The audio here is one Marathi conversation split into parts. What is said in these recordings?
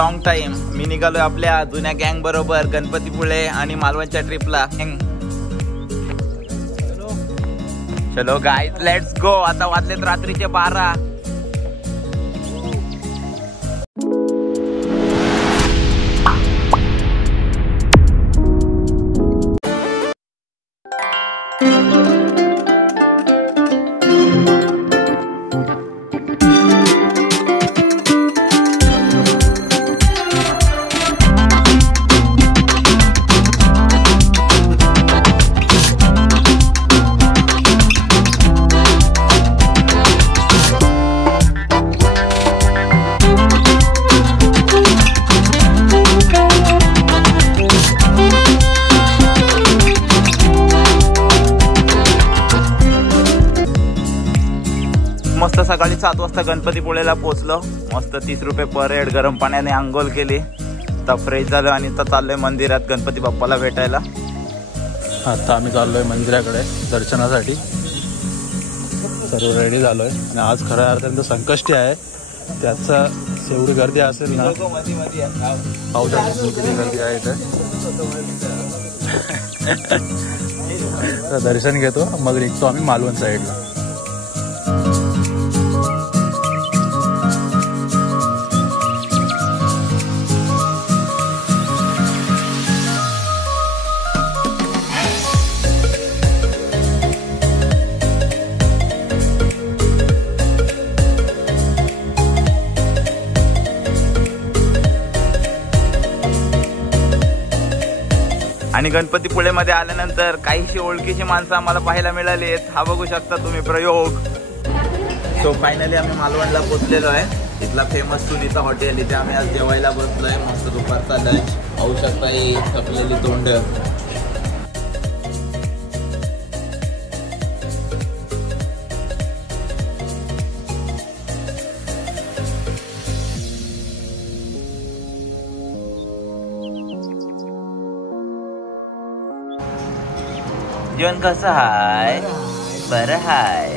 लॉंग टाइम मी निघालोय आपल्या जुन्या गँग बरोबर गणपतीपुळे आणि मालवणच्या ट्रिपला. चलो गाइस लेट्स गो. आता वाजलेत रात्रीचे 12. मस्त सकाळी 7 वाजता गणपतीपुळेला पोहोचलो. मस्त 30 रुपये पर हेड गरम पाण्याने आंघोळ केली. आता फ्रेश झालो आणि आता चाललोय मंदिरात गणपती बाप्पाला भेटायला. आता आम्ही चाललोय मंदिराकडे दर्शनासाठी. सर्व रेडी झालोय आणि आज खऱ्या अर्थाने संकष्टी आहे. त्याचा एवढी गर्दी असेल ना, पावसाळ्यात किती गर्दी आहे इथे. दर्शन घेतो मग निघतो आम्ही मालवण साईडला. आणि गणपतीपुळेमध्ये आल्यानंतर काहीशी ओळखीची माणसं आम्हाला पाहायला मिळाली आहेत. हा बघू शकता तुम्ही प्रयोग. सो फायनली आम्ही मालवणला पोहोचलेलो आहे. इथला फेमस सुनीता हॉटेल, इथे आम्ही आज जेवायला बसलोय. मस्त दुपारचा लंच पाहू शकता. ही थकलेली तोंड. जेवण कसं हाय? बरं हाय.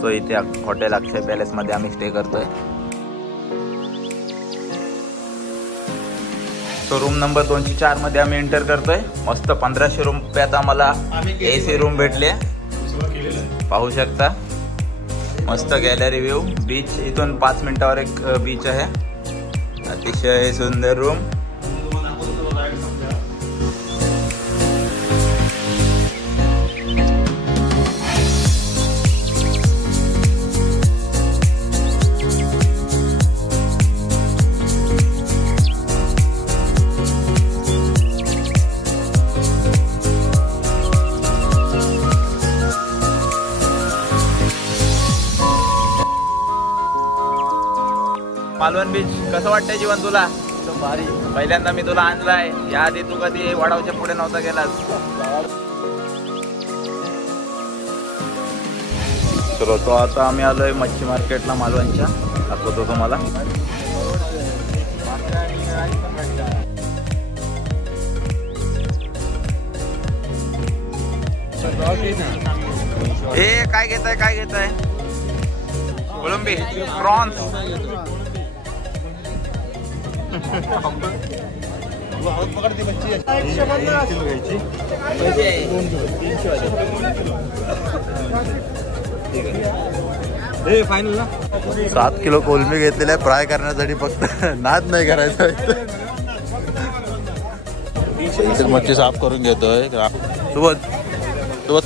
सो इथे हॉटेल अक्षय पॅलेस मध्ये आम्ही स्टे करतोय. सो रूम नंबर 204 मध्ये आम्ही एंटर करतोय. मस्त 1500 रुपयात आम्हाला AC रूम भेटले. पाहू शकता. मस्त गॅलरी व्ह्यू. बीच इथून 5 मिनिटावर एक बीच आहे. अतिशय सुंदर रूम. मालवण बीच कसं वाटतंय जीवन तुला? भारी. पहिल्यांदा मी तुला आणलाय. याआधी तू कधी वडावच्या पुढे नव्हता गेलास. चलो तो आता आम्ही आलोय मच्छी मार्केटला मालवणच्या. दाखवतो तुम्हाला. हे काय घेताय? काय घेताय? कोलंबी, प्रॉन्स. पकडते बच्ची. 7 किलो कोलंबी घेतलेला आहे फ्राय करण्यासाठी. फक्त नाद नाही करायचा. मच्छी साफ करून घेतोय. सोबत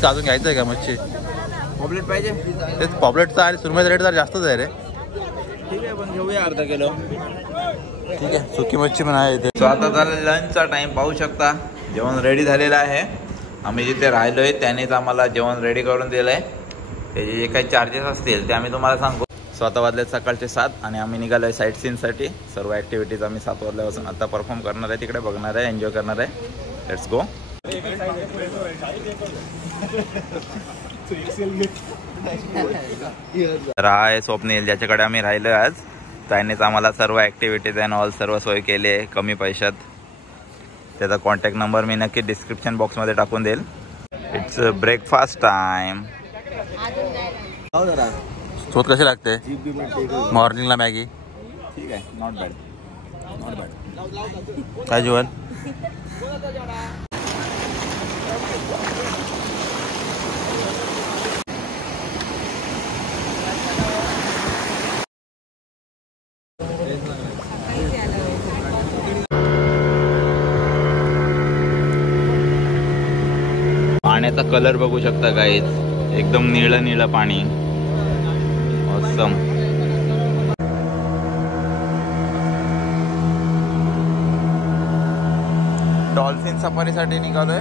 काजून घ्यायचंय का मच्छी? पॉपलेट पाहिजे? तेच पॉपलेटचा आणि सुरमईचा रेट जरा जास्तच आहे रे. ठीक आहे पण घेऊया अर्धा किलो. ठीक आहे. सुकी मच्छी पण आहे इथे. सो आता झाला लंचचा टाइम. पाहू शकता जेवण रेडी झालेलं आहे. आम्ही जिथे राहिलोय त्यानेच आम्हाला जेवण रेडी करून दिलंय. त्याचे जे काही चार्जेस असतील ते आम्ही तुम्हाला सांगू. सो आता वाजले सकाळचे 7 आणि आम्ही निघालोय साईट सीनसाठी. सर्व ॲक्टिव्हिटीज आम्ही 7 वाजल्यापासून आता परफॉर्म करणार आहे. तिकडे बघणार आहे, एन्जॉय करणार आहे. Let's go. आहे स्वप्नील ज्याच्याकडे आम्ही राहिलो आज. त्यानेच आम्हाला सर्व ॲक्टिव्हिटीज अँड ऑल सर्व सोय केली आहे कमी पैशात. त्याचा कॉन्टॅक्ट नंबर मी नक्की डिस्क्रिप्शन बॉक्समध्ये टाकून देईल. It's breakfast time. सोत कशी लागते मॉर्निंगला मॅगी? ठीक आहे, नॉट बॅड. काय जेवण? पाण्याचा कलर बघू शकता गाईज, एकदम निळं निळं पाणी. ऑसम. डॉल्फिन सफारीसाठी निघालोय.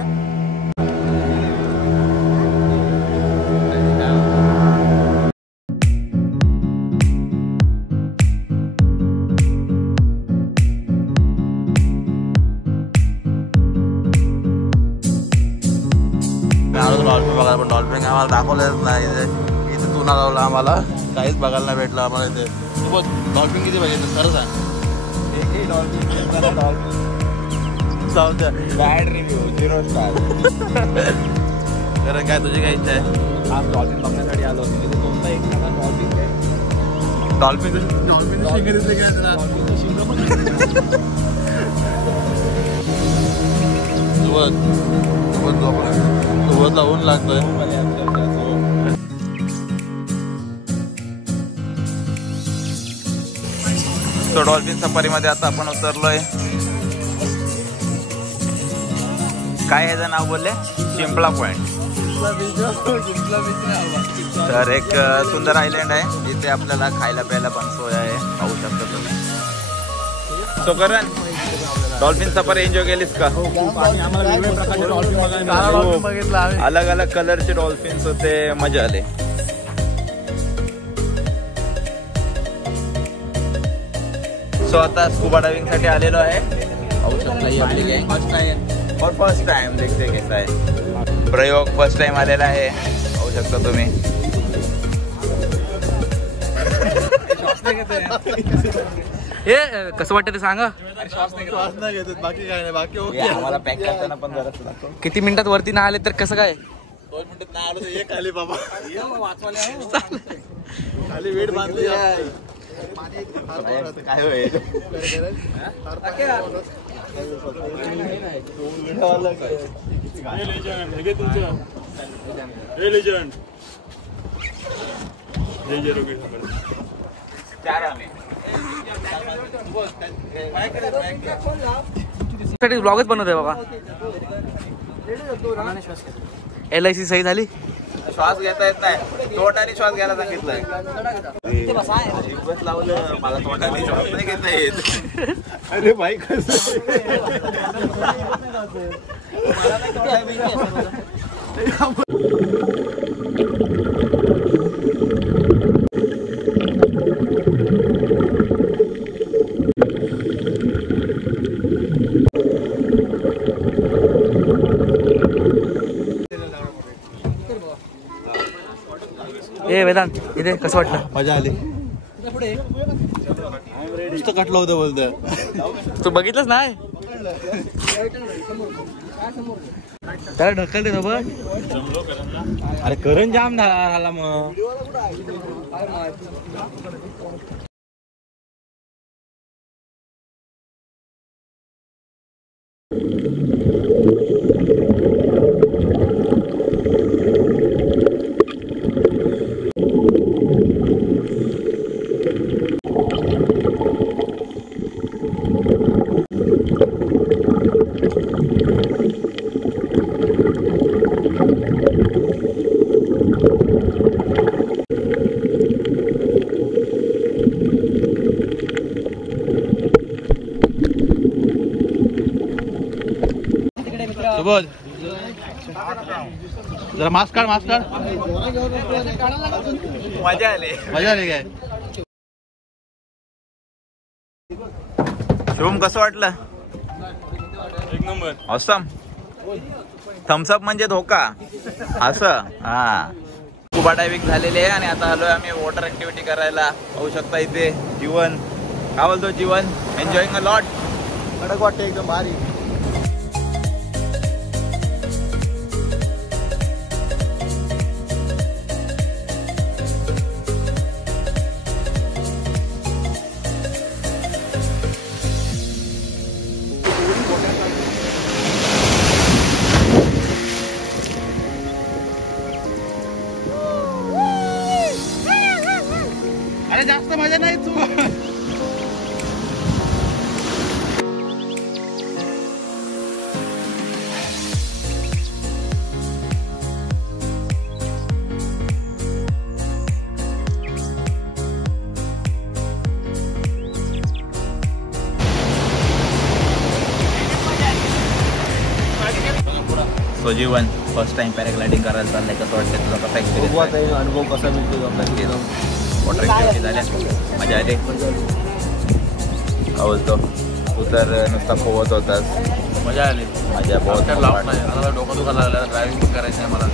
डॉल्फिन बघायला, पण डॉल्फिन काय आम्हाला दाखवलेच नाही. इथे चुना लावला, आम्हाला काहीच बघायला नाही भेटलं आम्हाला इथे. तू डॉल्फिन किती बघितलं खरं सांग? Bad review, 0 star. कारण काय तुझी काय इच्छा आहे? आज डॉल्फिन बघण्यासाठी आलो होतो. तिथे कोणता एक डॉल्फिन डॉल्फिन सोबत लावून लागतोय. तो डॉल्फिन सफारी मध्ये आता आपण उतरलोय. काय ह्याचं नाव बोलले? चिंपळा पॉइंट. तर एक सुंदर आयलँड आहे, जिथे आपल्याला खायला प्यायला पण सोय आहे, पाहू शकता तुम्ही. सो करण, डॉल्फिन सफारी एन्जॉय केलीस का? आम्हाला वेगवेगळ्या प्रकारचे डॉल्फिन बघायला अलग अलग कलरचे डॉल्फिन्स होते, मजा आले. सो आता स्कुबा डायव्हिंग साठी आलेलो आहे. पाहू शकता ही आपली गँग. और फर्स्ट टाइम देखते कैसा आहे. प्रयोग फर्स्ट टाइम आलेला आहे, पाहू शकता तुम्ही. हे कसं वाटतं ते सांगा. श्वास नाही घेतात, बाकी काय नाही. बाकी आम्हाला पॅक करताना पण जरा दाखव. किती मिनिटात वरती नाही आले तर कसं काय? 2 मिनिटात नाही आलो तर ये खाली बाबा. खाली वेट बांधली. काय होईल? ब्लॉगच बनवतोय बाबा. LIC सही झाली. श्वास घेता येत नाही, तोंडाने श्वास घ्यायला सांगितलंय. लावलं मला, तोंडाने श्वास नाही घेता येत. अरे भाई कसं वेदांत इथे कसं वाटलं? मजा आली. नुसतं कटलं होतं बोलतोय. तू बघितलंच नाही? त्याला ढकल देतो बघ. अरे करण जाम झाला मग. सुबोध जरा मास्क काढ. मजा आली. मजा आली काय? शुभम कसं वाटलं? एक नंबर. ऑसम. थम्सअप म्हणजे धोका असं. हा, स्कुबा डायव्हिंग झालेली आहे आणि आता आलोय आम्ही वॉटर ऍक्टिव्हिटी करायला. पाहू शकता इथे जीवन. काय बोलतो जीवन? Enjoying a lot. कडक वाटते एकदम भारी. काय जास्त मजा नाही तू. सो जीवन फर्स्ट टाइम पॅराग्लायडिंग करायला चाललंय. कसं वाटतं तुझा कसा एक्सपिरियन्स? अनुभव कसा मिळतो वॉटर ॲक्टिव्हिटी झाल्या मजा आली. काय बोलतो तू तर नुसता पोहत होतास. मजा आली. मजा बहुत लावून नाही. मला डोकं दुखायला लागलं. ड्रायव्हिंग करायचं आहे मला.